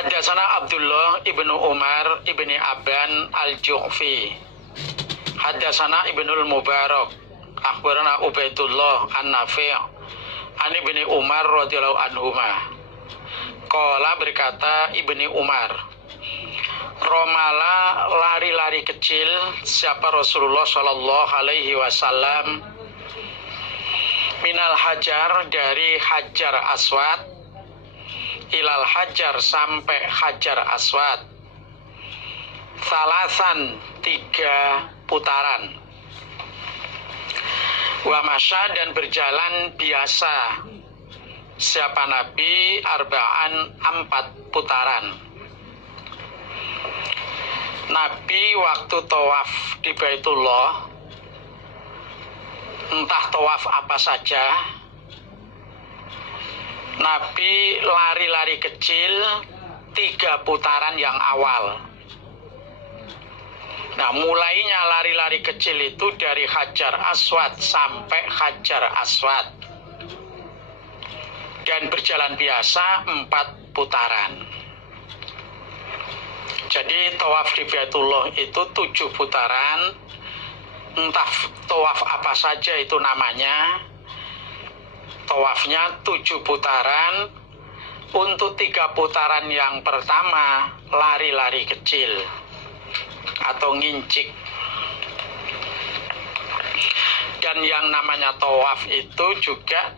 Haddatsana Abdullah ibnu Umar ibni Aban al-Ju'fi. Haddatsana Ibnul Mubarak. Akhbarana Ubaidullah an-Nafi' an ibni Umar radhiyallahu anhuma. Qala berkata Ibni Umar, Romala lari-lari kecil siapa Rasulullah Shallallahu Alaihi Wasallam minal hajar dari hajar aswad ilal hajar sampai hajar aswad salasan 3 putaran wa masya dan berjalan biasa siapa Nabi arba'an 4 putaran. Nabi waktu tawaf di Baitullah, entah tawaf apa saja, Nabi lari-lari kecil 3 putaran yang awal. Nah, mulainya lari-lari kecil itu dari Hajar Aswad sampai Hajar Aswad. Dan berjalan biasa 4 putaran. Jadi tawaf di Baitullah itu 7 putaran. Entah tawaf apa saja itu namanya. Tawafnya 7 putaran. Untuk 3 putaran yang pertama lari-lari kecil atau ngincik. Dan yang namanya tawaf itu juga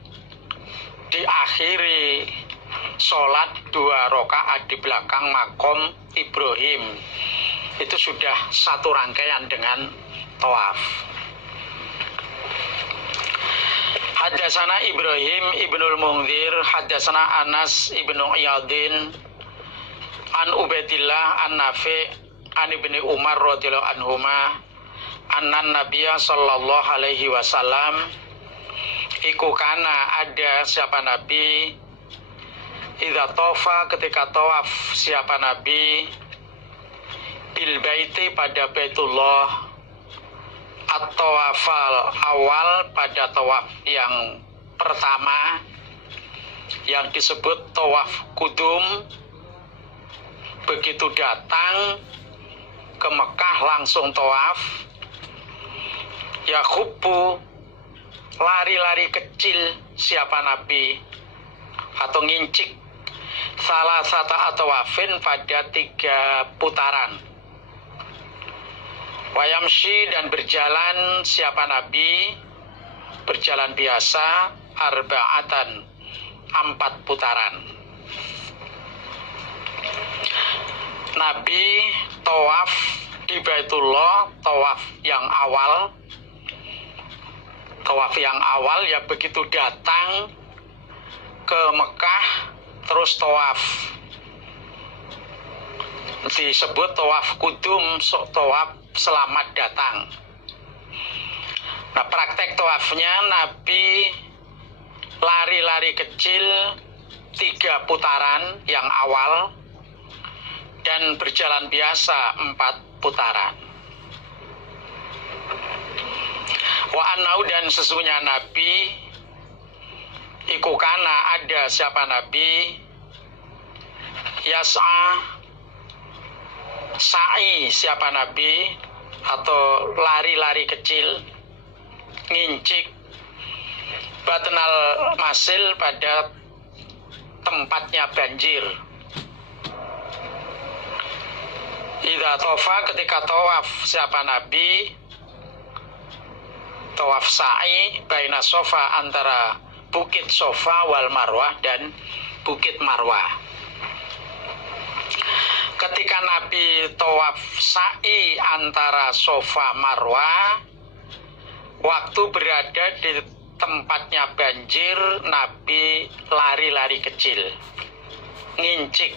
diakhiri sholat 2 rakaat di belakang makom Ibrahim. Itu sudah satu rangkaian dengan tawaf. Haddatsana Ibrahim ibnul Munzir, haddatsana Anas ibnu Iyadin, an Ubaidillah an Nafi' an ibni Umar radhiyallahu anhuma, annan Nabiyya sallallahu alaihi wasallam iku kana ada siapa Nabi idza tawafa ketika tawaf siapa Nabi bil baiti pada Baitullah at-tawafal awal pada tawaf yang pertama yang disebut tawaf kudum. Begitu datang ke Mekah langsung tawaf ya khubbu lari-lari kecil siapa Nabi atau ngincik salah satu atau wafin pada 3 putaran. Wayamshi dan berjalan siapa Nabi berjalan biasa arba'atan 4 putaran. Nabi tawaf di Baitullah tawaf yang awal. Tawaf yang awal ya begitu datang ke Mekah terus tawaf. Disebut tawaf kudum, tawaf selamat datang. Nah, praktek tawafnya Nabi lari-lari kecil 3 putaran yang awal dan berjalan biasa 4 putaran. Wa annau dan sesungguhnya Nabi iku kana ada siapa Nabi yas'a sa'i siapa Nabi atau lari-lari kecil ngincik batnal masil pada tempatnya banjir. Idza tawafa ketika tawaf siapa Nabi tawaf sa'i baina Sofa antara Bukit Sofa wal Marwah dan Bukit Marwah. Ketika Nabi tawaf sa'i antara Sofa Marwah, waktu berada di tempatnya banjir, Nabi lari-lari kecil, ngincik.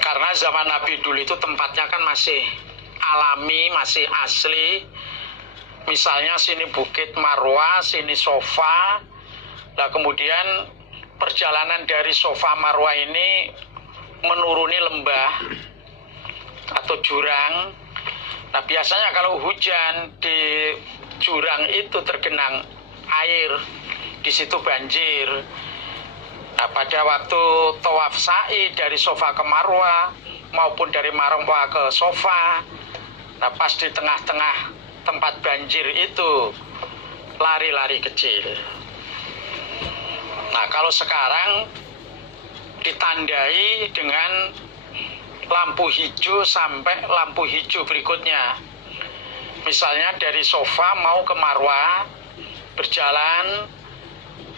Karena zaman Nabi dulu itu tempatnya kan masih alami, masih asli. Misalnya sini Bukit Marwah, sini Sofa. Nah kemudian perjalanan dari Sofa Marwah ini menuruni lembah atau jurang. Nah biasanya kalau hujan di jurang itu tergenang air, di situ banjir. Nah pada waktu tawaf sa'i dari Sofa ke Marwah maupun dari Marwah ke Sofa, nah pas di tengah-tengah tempat banjir itu lari-lari kecil. Nah kalau sekarang ditandai dengan lampu hijau sampai lampu hijau berikutnya. Misalnya dari Sofa mau ke Marwah berjalan,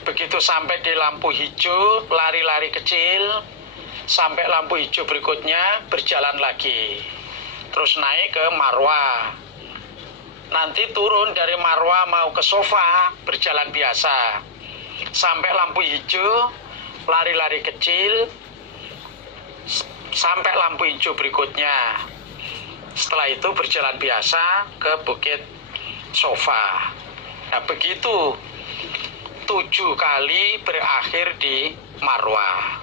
begitu sampai di lampu hijau lari-lari kecil, sampai lampu hijau berikutnya berjalan lagi, terus naik ke Marwah. Nanti turun dari Marwah mau ke Sofa berjalan biasa, sampai lampu hijau lari-lari kecil sampai lampu hijau berikutnya. Setelah itu berjalan biasa ke Bukit Sofa. Nah begitu 7 kali berakhir di Marwah.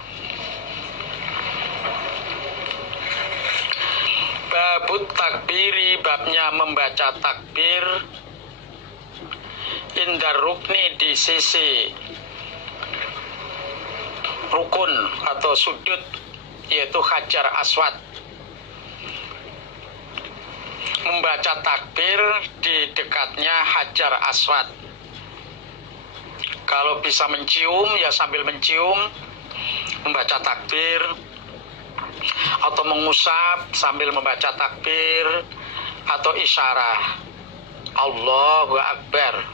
Babut takbiri, babnya membaca takbir indar rukni, di sisi rukun atau sudut, yaitu Hajar Aswad. Membaca takbir di dekatnya Hajar Aswad. Kalau bisa mencium ya sambil mencium membaca takbir, atau mengusap sambil membaca takbir, atau isyarah Allahu Akbar.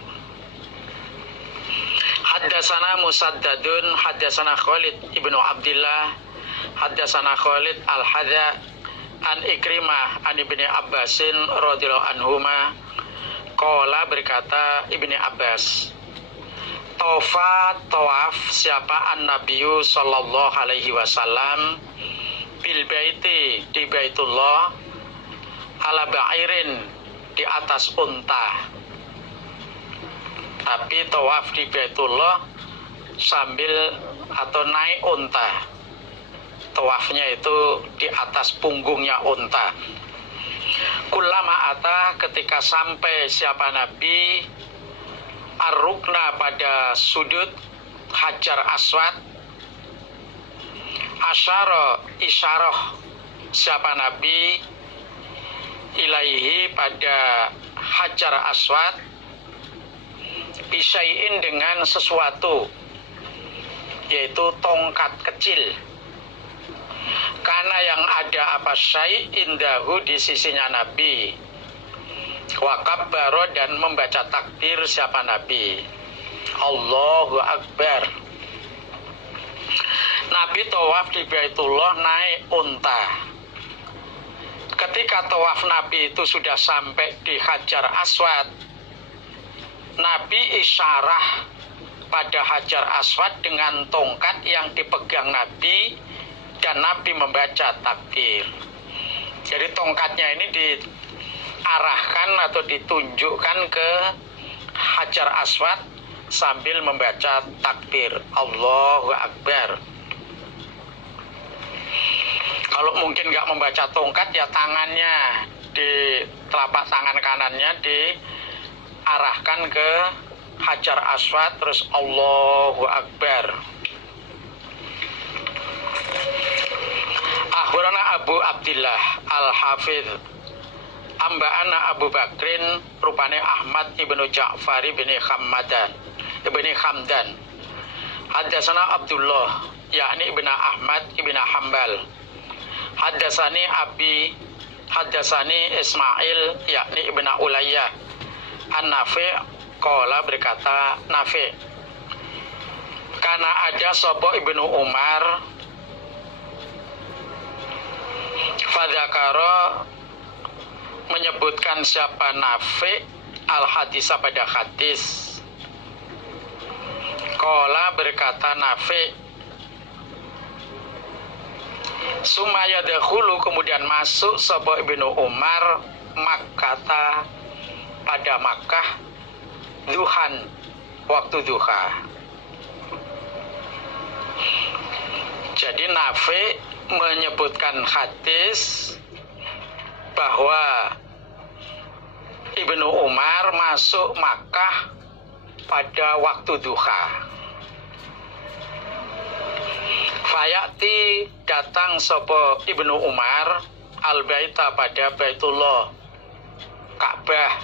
Haddatsana Musaddadun haddatsana Khalid ibnu Abdillah haddatsana Khalid al-Hadza an Ikrimah an Ibni Abbasin radhiyallahu anhuma qala, berkata Ibni Abbas, tawaf siapa an-nabiyyu sallallahu alaihi wasallam bil baiti, di Baitullah, ala ba'irin, di atas unta. Tapi tawaf di Baitullah sambil atau naik unta. Tawafnya itu di atas punggungnya unta. Kullama ata, ketika sampai siapa Nabi ar-rukna, pada sudut Hajar Aswad, asyara, isyarah siapa Nabi ilaihi, pada Hajar Aswad, bisyai'in, dengan sesuatu, yaitu tongkat kecil. Karena yang ada apa syai' indahu, di sisinya Nabi, wa kabbaro, dan membaca takbir siapa Nabi, Allahu Akbar. Nabi tawaf di Baitullah naik unta. Ketika tawaf Nabi itu sudah sampai di Hajar Aswad, Nabi isyarah pada Hajar Aswad dengan tongkat yang dipegang Nabi, dan Nabi membaca takbir. Jadi tongkatnya ini diarahkan atau ditunjukkan ke Hajar Aswad sambil membaca takbir Allahu Akbar. Kalau mungkin nggak membaca tongkat, ya tangannya, di telapak tangan kanannya diarahkan ke Hajar Aswad, terus Allahu Akbar. Akhbarana Abu Abdillah Al-Hafidh Amba'ana Abu Bakrin, rupane Ahmad ibnu Ja'far ibni Hamdan. Haddatsana Abdullah, yakni ibnu Ahmad ibnu Hambal. Haddatsani Abi, haddatsani Ismail, yakni ibnu Ulayyah. An-Nafi' qala, berkata Nafi', karena ada sapa Ibnu Umar, fadzakara, menyebutkan siapa Nafi' al-hadisa, pada hadis. Qala, berkata Nafi', sumaya dakhulu, kemudian masuk sapa Ibnu Umar Makkata, pada Makkah, duhan, waktu duha. Jadi Nafi' menyebutkan hadis bahwa Ibnu Umar masuk Makkah pada waktu duha. Fayati datang sapa Ibnu Umar al-baita pada Baitullah Ka'bah.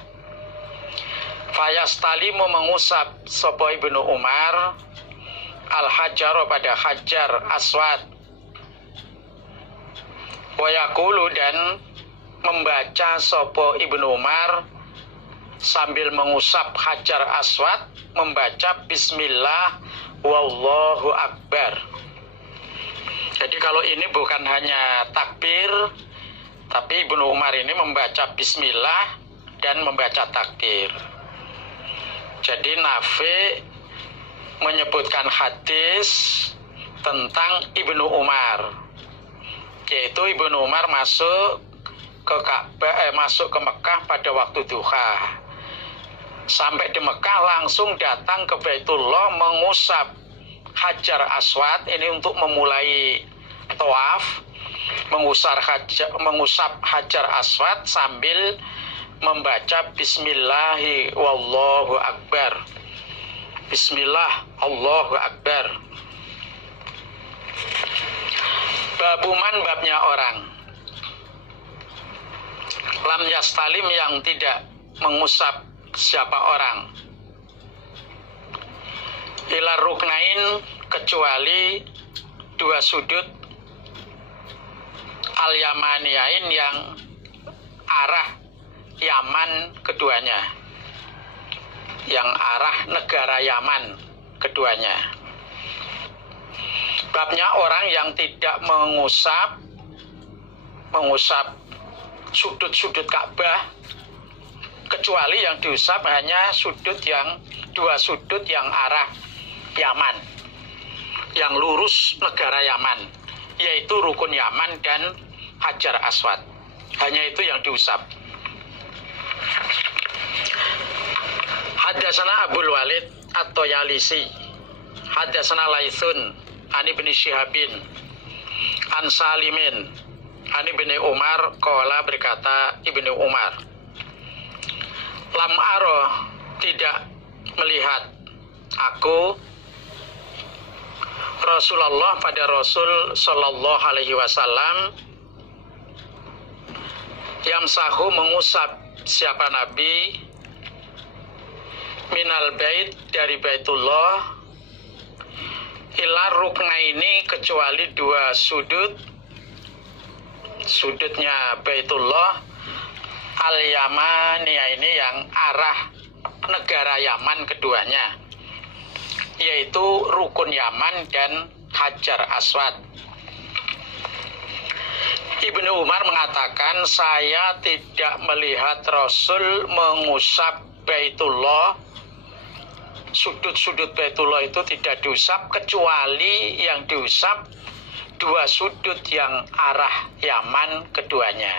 Fayastalimu mengusap sapa Ibnu Umar al-hajar pada Hajar Aswad. Wa yaqulu dan membaca sapa Ibnu Umar sambil mengusap Hajar Aswad, membaca Bismillah wallahu akbar. Jadi kalau ini bukan hanya takbir, tapi Ibnu Umar ini membaca Bismillah dan membaca takbir. Jadi Nafi menyebutkan hadis tentang Ibnu Umar, yaitu Ibnu Umar masuk ke Ka'bah, masuk ke Mekah pada waktu duha. Sampai di Mekah langsung datang ke Baitullah mengusap Hajar Aswad ini untuk memulai tawaf, mengusap Hajar Aswad sambil membaca Bismillahi wallahu akbar. Bismillah Allahu akbar. Babuman babnya orang lam yastalim yang tidak mengusap siapa orang ila ruknain kecuali dua sudut al-yamaniyain yang arah Yaman keduanya, yang arah negara Yaman keduanya. Babnya orang yang tidak mengusap sudut-sudut Ka'bah, kecuali yang diusap hanya dua sudut yang arah Yaman, yang lurus negara Yaman, yaitu Rukun Yaman dan Hajar Aswad. Hanya itu yang diusap. Hadatsana Abul Walid At-Toyalisi, hadatsana Laitsun an Ibnu Syihabin an Salimin an Ibnu Umar qala berkata Ibnu Umar, lam aro tidak melihat aku Rasulullah pada Rasul sallallahu alaihi wasallam yamsahu mengusap siapa Nabi minal bait dari Baitullah ila ruknaini kecuali dua sudutnya Baitullah al-Yamaniyah ini yang arah negara Yaman keduanya, yaitu Rukun Yaman dan Hajar Aswad. Ibnu Umar mengatakan, saya tidak melihat Rasul mengusap Baitullah, sudut-sudut Baitullah itu tidak diusap, kecuali yang diusap dua sudut yang arah Yaman keduanya.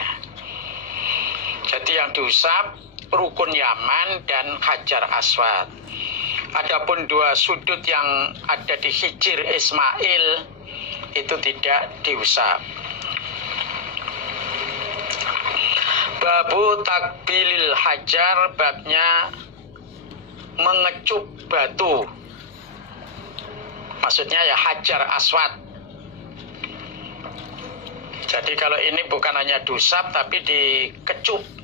Jadi yang diusap Rukun Yaman dan Hajar Aswad. Adapun dua sudut yang ada di Hijir Ismail itu tidak diusap. Babu takbilil hajar, babnya mengecup batu, maksudnya ya Hajar Aswad. Jadi kalau ini bukan hanya diusap tapi dikecup.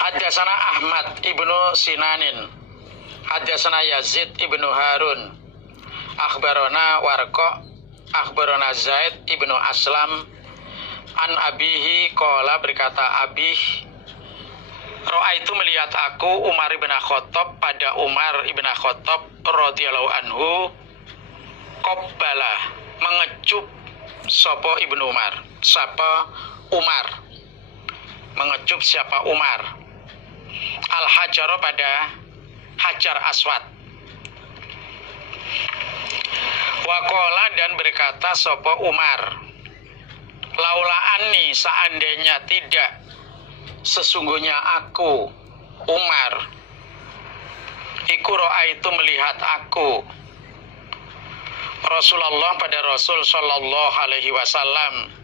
Hadatsana Ahmad ibnu Sinanin, hadatsana Yazid ibnu Harun, akhbarona Warqa, akhbarona Zaid ibnu Aslam, an abihi qala berkata abih, Ro'aitu melihat aku Umar ibn Khattab pada Umar ibn Khattab radhiyallahu anhu qabbala mengecup sapa Ibnu Umar, siapa Umar, mengecup siapa Umar al-hajar pada Hajar Aswad. Waqala dan berkata sapa Umar, laula anni seandainya tidak, sesungguhnya aku Umar iku ro'aitu melihat aku Rasulullah pada Rasul sallallahu alaihi wasallam